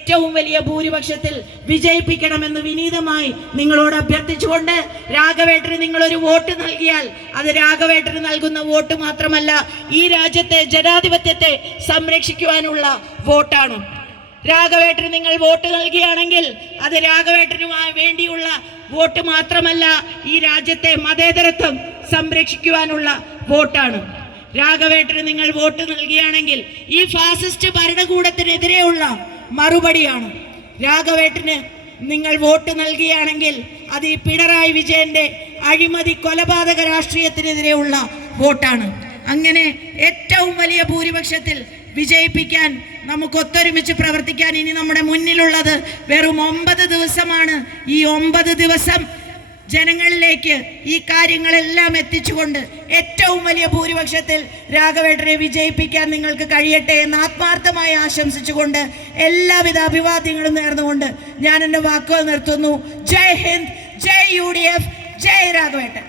ഏറ്റവും വലിയ ഭൂരിപക്ഷത്തിൽ വിജയിപ്പിക്കണമെന്ന് വിനീതമായി നിങ്ങളോട് അഭ്യർത്ഥിച്ചുകൊണ്ട് രാഘവേട്ടന് നിങ്ങളൊരു വോട്ട് നൽകിയാൽ അത് രാഘവേട്ടന് നൽകുന്ന വോട്ട് മാത്രമല്ല, ഈ രാജ്യത്തെ ജനാധിപത്യത്തെ സംരക്ഷിക്കുവാനുള്ള വോട്ടാണ്. രാഘവേട്ടന് നിങ്ങൾ വോട്ട് നൽകുകയാണെങ്കിൽ അത് രാഘവേട്ടനുമായി വേണ്ടിയുള്ള വോട്ട് മാത്രമല്ല, ഈ രാജ്യത്തെ മതേതരത്വം സംരക്ഷിക്കുവാനുള്ള വോട്ടാണ്. രാഘവേട്ടന് നിങ്ങൾ വോട്ട് നൽകുകയാണെങ്കിൽ ഈ ഫാസിസ്റ്റ് ഭരണകൂടത്തിനെതിരെയുള്ള മറുപടിയാണ്. രാഘവേട്ടന് നിങ്ങൾ വോട്ട് നൽകുകയാണെങ്കിൽ അത് ഈ പിണറായി വിജയന്റെ അഴിമതി കൊലപാതക രാഷ്ട്രീയത്തിനെതിരെയുള്ള വോട്ടാണ്. അങ്ങനെ ഏറ്റവും വലിയ ഭൂരിപക്ഷത്തിൽ വിജയിപ്പിക്കാൻ നമുക്ക് ഒത്തൊരുമിച്ച് പ്രവർത്തിക്കാൻ ഇനി നമ്മുടെ മുന്നിലുള്ളത് വെറും 9 ദിവസമാണ്. ഈ 9 ദിവസം ജനങ്ങളിലേക്ക് ഈ കാര്യങ്ങളെല്ലാം എത്തിച്ചുകൊണ്ട് ഏറ്റവും വലിയ ഭൂരിപക്ഷത്തിൽ രാഘവേട്ടനെ വിജയിപ്പിക്കാൻ നിങ്ങൾക്ക് കഴിയട്ടെ എന്ന് ആത്മാർത്ഥമായി ആശംസിച്ചുകൊണ്ട് എല്ലാവിധ അഭിവാദ്യങ്ങളും നേർന്നുകൊണ്ട് ഞാൻ എൻ്റെ വാക്കുകൾ നിർത്തുന്നു. ജയ് ഹിന്ദ്, ജയ് UDF, ജയ് രാഘവേട്ടൻ.